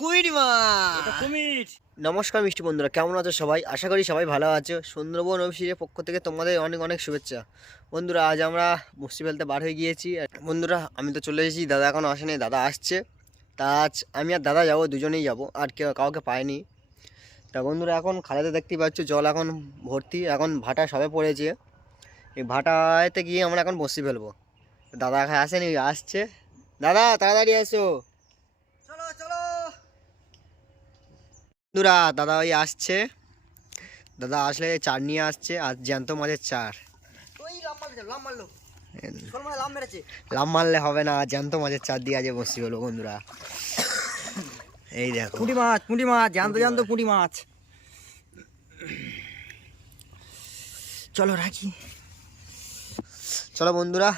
মাছ কুমির। নমস্কার মিষ্টি বন্ধুরা কেমন আছো সবাই? আশা করি সবাই ভালো আছো। সুন্দরবন অফিসের পক্ষ থেকে তোমাদের অনেক অনেক শুভেচ্ছা। বন্ধুরা আজ আমরা মুসি ফেলতে বার হয়ে গিয়েছি। বন্ধুরা আমি তো চলে এসেছি দাদা এখনও আসেনি দাদা আসছে। তা আজ আমি আর দাদা যাব দুজনেই যাব আর কেউ কাউকে পায়নি তা বন্ধুরা এখন খালাতে দেখতেই পাচ্ছ জল এখন ভর্তি এখন ভাটা সবে পড়েছে। এই ভাটাতে গিয়ে আমরা এখন বসি ফেলব। দাদা এখন আসেনি আসছে। দাদা তাড়াতাড়ি এসো চলো চলো বন্ধুরা দাদা ওই আসছে। দাদা আসলে চার নিয়ে আসছে আর জ্যান্ত মাছের চার। মারলো। লাম মারলে হবে না জ্যান্ত মাছের চার দিয়ে আজকে বসি হলো বন্ধুরা। এই দেখো। পুঁটি মাছ পুঁটি মাছ জ্যান্ত জ্যান্ত পুঁটি মাছ। চলো রাখি। চলো বন্ধুরা।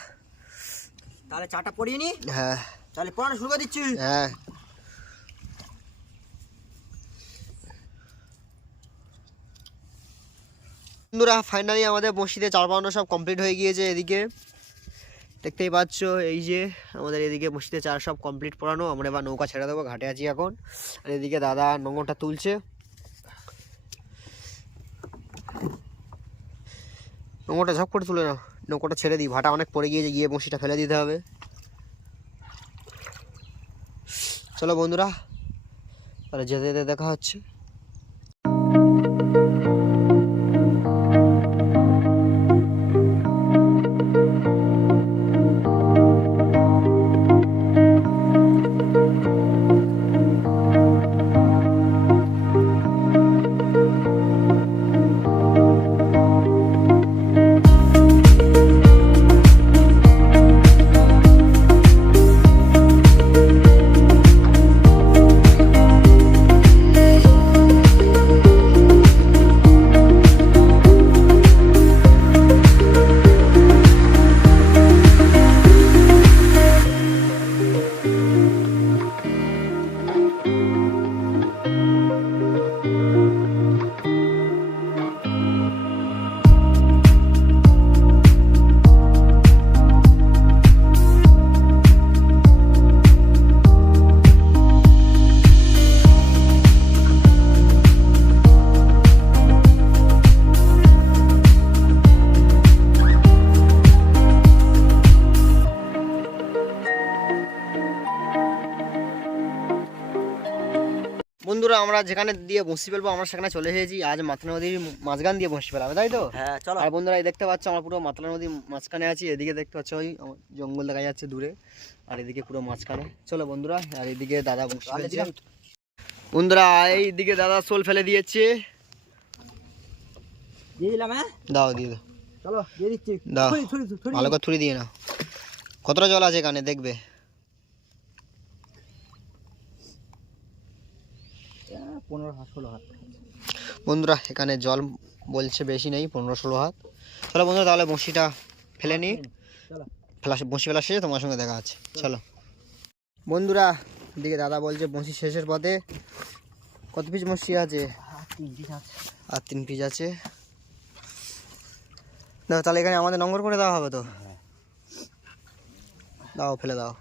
তাহলে চাটা পড়িয়ে নি। হ্যাঁ। তাহলে পড়ানো শুরু করে দিচ্ছি। হ্যাঁ। বন্ধুরা ফাইনালি আমাদের বসিতে চার পাউন্ড সব কমপ্লিট হয়ে গিয়েছে এদিকে। দেখতেই পাচ্ছ, এই যে আমাদের এদিকে মসজিদে চার সব কমপ্লিট পড়ানো আমরা এবার নৌকা ছেড়ে দেবো, ঘাটে আছি এখন। আর এদিকে দাদা নোংরটা তুলছে। নোংরটা ঝপ করে তুলে নাও। নৌকাটা ছেড়ে দিই। ভাটা অনেক পড়ে গিয়েছে, গিয়ে বসিটা ফেলে দিতে হবে। চলো বন্ধুরা, তাহলে যেতে যেতে দেখা হচ্ছে। আমরা যেখানে দিয়ে বসি ফেলব আমরা সেখানে চলে এসেছি। আজ মাতলা নদীর মাঝখান দিয়ে বসি ফেলাবে তাই তো? হ্যাঁ চলো। আর বন্ধুরা এই দেখতে পাচ্ছ আমরা পুরো মাতলা নদীর মাঝখানে আছি এদিকে দেখতে পাচ্ছ ওই জঙ্গল দেখা যাচ্ছে দূরে আর এদিকে পুরো মাঝখানে। চলো বন্ধুরা আর এদিকে দাদা বসে ফেলছে। বন্ধুরা এইদিকে দাদা সোল ফেলে দিয়েছে। দিয়ে দিলাম হ্যাঁ? দাও দিয়ে দাও। চলো দিয়ে দিচ্ছি। দাও। ভালো করে থুড়ি দিয়ে নাও। কতটা জল আছে এখানে দেখবে? পনেরো ষোলো হাত বন্ধুরা এখানে জল বলছে বেশি নেই পনেরো ষোলো হাত। চলো বন্ধুরা তাহলে বঁশিটা ফেলে নিই ফেলা বঁশি ফেলা শেষে তোমার সঙ্গে দেখা আছে চলো। বন্ধুরা দিকে দাদা বলছে বঁশি শেষের পথে। কত পিস বঁশি আছে? আর তিন পিস আছে। দাও তাহলে এখানে আমাদের নম্বর করে দেওয়া হবে তো? দাও ফেলে দাও।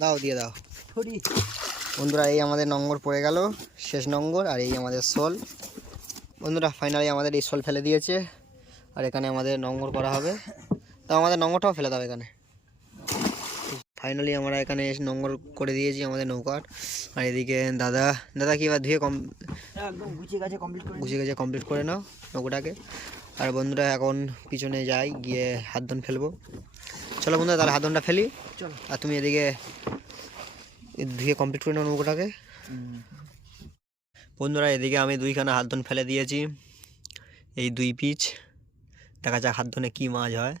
দাও দিয়ে দাও। থুড়ি বন্ধুরা এই আমাদের নম্বর পড়ে গেল। শেষ নম্বর আর এই আমাদের সোল। বন্ধুরা ফাইনালি আমাদের এই সোল ফেলে দিয়েছে। আর এখানে আমাদের নম্বর করা হবে। তো আমাদের নম্বরটাও ফেলে দেবে এখানে। ফাইনালি আমরা এখানে এসে নম্বর করে দিয়েছি আমাদের নৌকার আর এদিকে দাদা দাদা কি এবার ধুয়ে কম গুছিয়ে গেছে কমপ্লিট গুছিয়ে গেছে কমপ্লিট করে নাও নৌকোটাকে। আর বন্ধুরা এখন পিছনে যাই গিয়ে হাত ধন ফেলব। চলো বন্ধুরা তাহলে হাত ধনটা ফেলি। চলো। আর তুমি এদিকে ধুয়ে কমপ্লিট করে নৌকোটাকে বন্ধুরা, এদিকে আমি দুইখানা হাত ধন ফেলে দিয়েছি। এই দুই পিচ। দেখা যাক হাত ধনে কী মাছ হয়।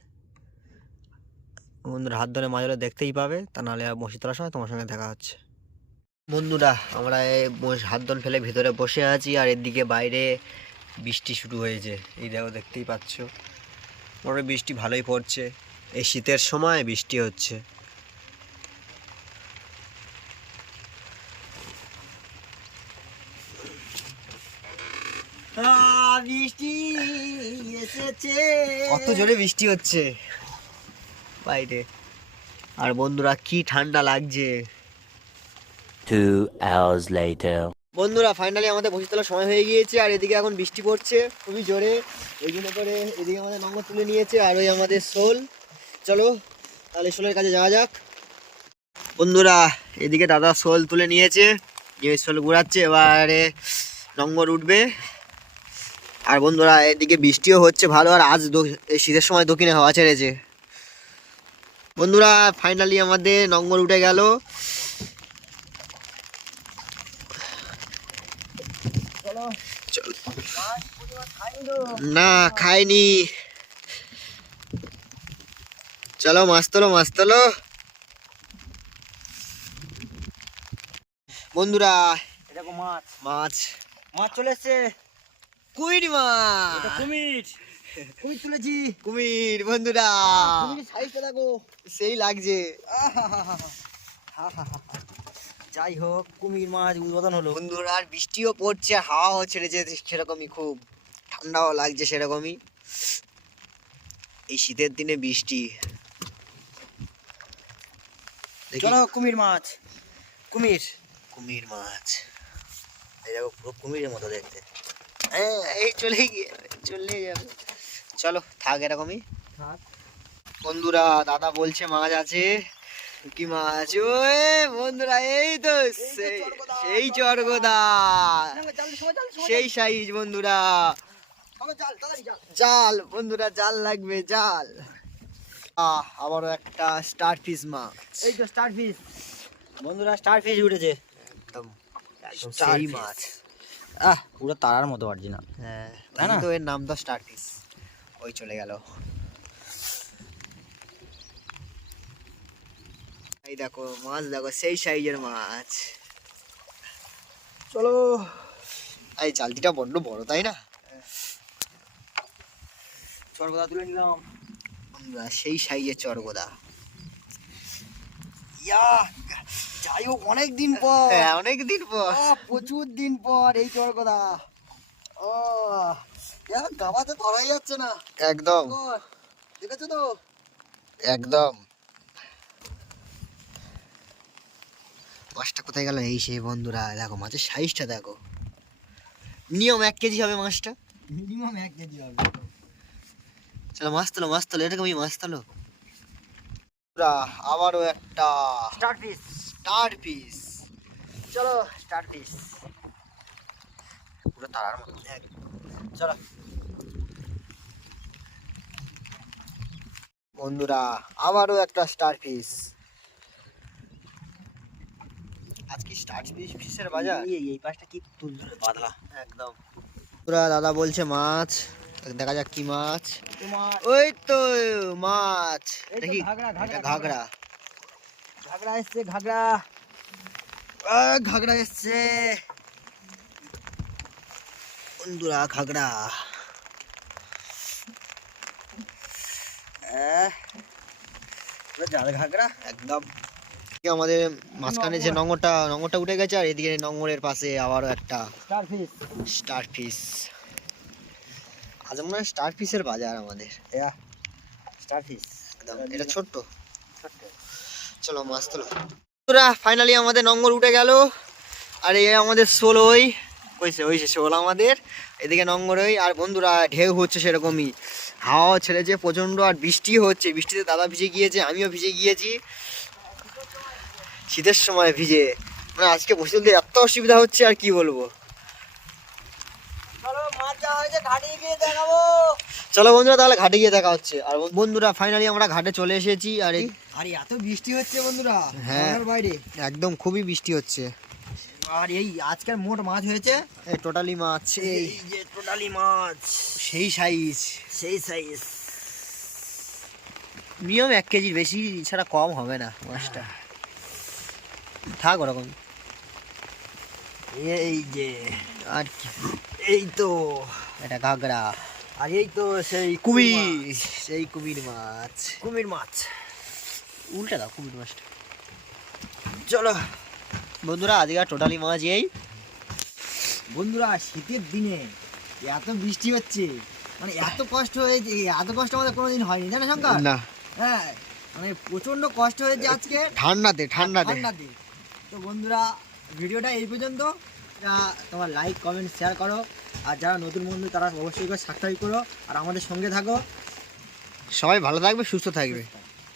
বন্ধুরা, হাত ধরে মাছ হলে দেখতেই পাবে। তা নাহলে বসে তোলার সময় তোমার সঙ্গে দেখা হচ্ছে। বন্ধুরা, আমরা এই হাত ধন ফেলে ভিতরে বসে আছি আর এদিকে বাইরে বৃষ্টি শুরু হয়েছে। এই দেখো, দেখতেই পাচ্ছ। মোটামুটি বৃষ্টি ভালোই পড়ছে। এই শীতের সময় বৃষ্টি হচ্ছে। বৃষ্টি এসেছে। কত জোরে বৃষ্টি হচ্ছে। বাইরে। আর বন্ধুরা কি ঠান্ডা লাগছে। Two hours later. বন্ধুরা ফাইনালি আমাদের বসে তোলার সময় হয়ে গিয়েছে আর এদিকে এখন বৃষ্টি পড়ছে খুবই জোরে। ওই জন্য করে এদিকে আমাদের নম্বর তুলে নিয়েছে আর ওই আমাদের শোল। চলো তাহলে শোলের কাছে যাওয়া যাক। বন্ধুরা এদিকে দাদা শোল তুলে নিয়েছে নিয়ে শোল ঘুরাচ্ছে এবারে নম্বর উঠবে। আর বন্ধুরা এদিকে বৃষ্টিও হচ্ছে ভালো আর আজ এই শীতের সময় দক্ষিণে হাওয়া ছেড়েছে। বন্ধুরা ফাইনালি আমাদের নম্বর উঠে গেল। না খাইনি। চলো মাছ তোলো মাছ তোলো। বন্ধুরা মাছ। মাছ। মাছ চলে এসছে। কুমির মাছ কুমির। কুমির তুলেছি। কুমির বন্ধুরা। কুমির সাইজটা দেখো। সেই লাগছে। যাই হোক কুমির মাছ উদ্বোধন হলো। বন্ধুরা আর বৃষ্টিও পড়ছে হাওয়াও ছেড়েছে সেরকমই খুব। ঠান্ডাও লাগছে সেরকমই। এই শীতের দিনে বৃষ্টি। দেখি। চলো কুমির মাছ। কুমির। কুমির মাছ। এই দেখো পুরো কুমিরের মতো দেখতে। হ্যাঁ এই চলে গিয়ে চলে যাবে। চলো থাক এরকমই। বন্ধুরা দাদা বলছে মাছ আছে। কি মাছ? ওই বন্ধুরা এই তো সেই সেই চর্গদা সেই সাইজ বন্ধুরা। জাল বন্ধুরা জাল লাগবে জাল। আহ আবারও একটা স্টার ফিস মাছ। এই তো স্টার ফিশ বন্ধুরা স্টার ফিশ উঠেছে। একদম সেই মাছ। আহ পুরো তারার মতো অরিজিনাল হ্যাঁ? তো এর নাম তো স্টার ফিস ওই চলে গেল। এই দেখো মাছ দেখো সেই সাইজের মাছ। চলো। এই জালতিটা বড্ড বড় তাই না? চরগোদা তুলে নিলাম। সেই সাইজের চরগোদা। ইয়া! যাই হোক অনেক দিন পর। হ্যাঁ অনেক দিন পর প্রচুর দিন পর এই চরকদা ও গাবাতে ধরাই যাচ্ছে না। একদম। দেখেছ তো? একদম। মাছটা কোথায় গেল? এই সেই বন্ধুরা দেখো মাছের সাইজটা দেখো। নিয়ম এক কেজি হবে মাছটা। মিনিমাম এক কেজি হবে। চলো মাছ তোলো মাছ তোলো এরকমই মাছ তোলো। আবারও একটা স্টার ফিশ স্টার পিস চলো স্টার ফিশ পুরো তারার মতো চলো। বন্ধুরা আবারও একটা স্টার পিস আজকে স্টার পিস বাজার। এই পাশটা কি তুলতুলে একদম। পুরা দাদা বলছে মাছ। দেখা যাক কি মাছ। ওই তো মাছ। দেখি। ঘাগরা, ঘাগরা এসছে ঘাগরা। আহ, ঘাগরা এসছে। বন্ধুরা জাল একদম। আমাদের মাঝখানে যে নঙ্গরটা নঙ্গরটা উঠে গেছে আর এদিকে নঙ্গরের পাশে আবারও একটা স্টার ফিস আজ মনে হয় স্টার ফিসের বাজার আমাদের। স্টার ফিশ একদম। এটা ছোট্ট। চলো মাছ তোলো। বন্ধুরা ফাইনালি আমাদের নঙ্গর উঠে গেল। আর এই আমাদের কইছে ওই সে শোল আমাদের। এদিকে নঙ্গর ওই আর বন্ধুরা ঢেউ হচ্ছে সেরকমই। হাওয়া ছেড়েছে প্রচণ্ড আর বৃষ্টি হচ্ছে। বৃষ্টিতে দাদা ভিজে গিয়েছে আমিও ভিজে গিয়েছি। শীতের সময় ভিজে। মানে আজকে বসে তুলতে এত অসুবিধা হচ্ছে আর কি বলব? হয়েছে চলো বন্ধুরা তাহলে ঘাটে গিয়ে দেখা হচ্ছে। আর বন্ধুরা ফাইনালি আমরা ঘাটে চলে এসেছি আর এই আর এত বৃষ্টি হচ্ছে বন্ধুরা হ্যাঁ। ঘরের বাইরে। একদম খুবই বৃষ্টি হচ্ছে। আর এই আজকের মোট মাছ হয়েছে? এই টোটালি মাছ এই। এই যে টোটালি মাছ। সেই সাইজ সেই সাইজ মিনিমাম এক কেজির বেশি ছাড়া কম হবে না মাছটা। থাক ওরকম। এই যে আর কি? এই তো। এটা ঘাগরা। আর এই তো সেই কুমির। সেই কুমির মাছ। কুমির মাছ। উল্টা দাও কুমির মাছটা চলো। বন্ধুরা আজকে টোটালি মাছ এই। বন্ধুরা শীতের দিনে এত বৃষ্টি হচ্ছে। মানে এত কষ্ট হয়েছে এত কষ্ট আমাদের কোনোদিন হয়নি জানো শঙ্কর? না। হ্যাঁ মানে প্রচণ্ড কষ্ট হয়েছে আজকে। ঠান্ডাতে ঠান্ডাতে। ঠান্ডাতে। তো বন্ধুরা ভিডিওটা এই পর্যন্ত। তোমার লাইক কমেন্ট শেয়ার করো। আর যারা নতুন বন্ধু তারা অবশ্যই করে সাবস্ক্রাইব করো। আর আমাদের সঙ্গে থাকো। সবাই ভালো থাকবে সুস্থ থাকবে।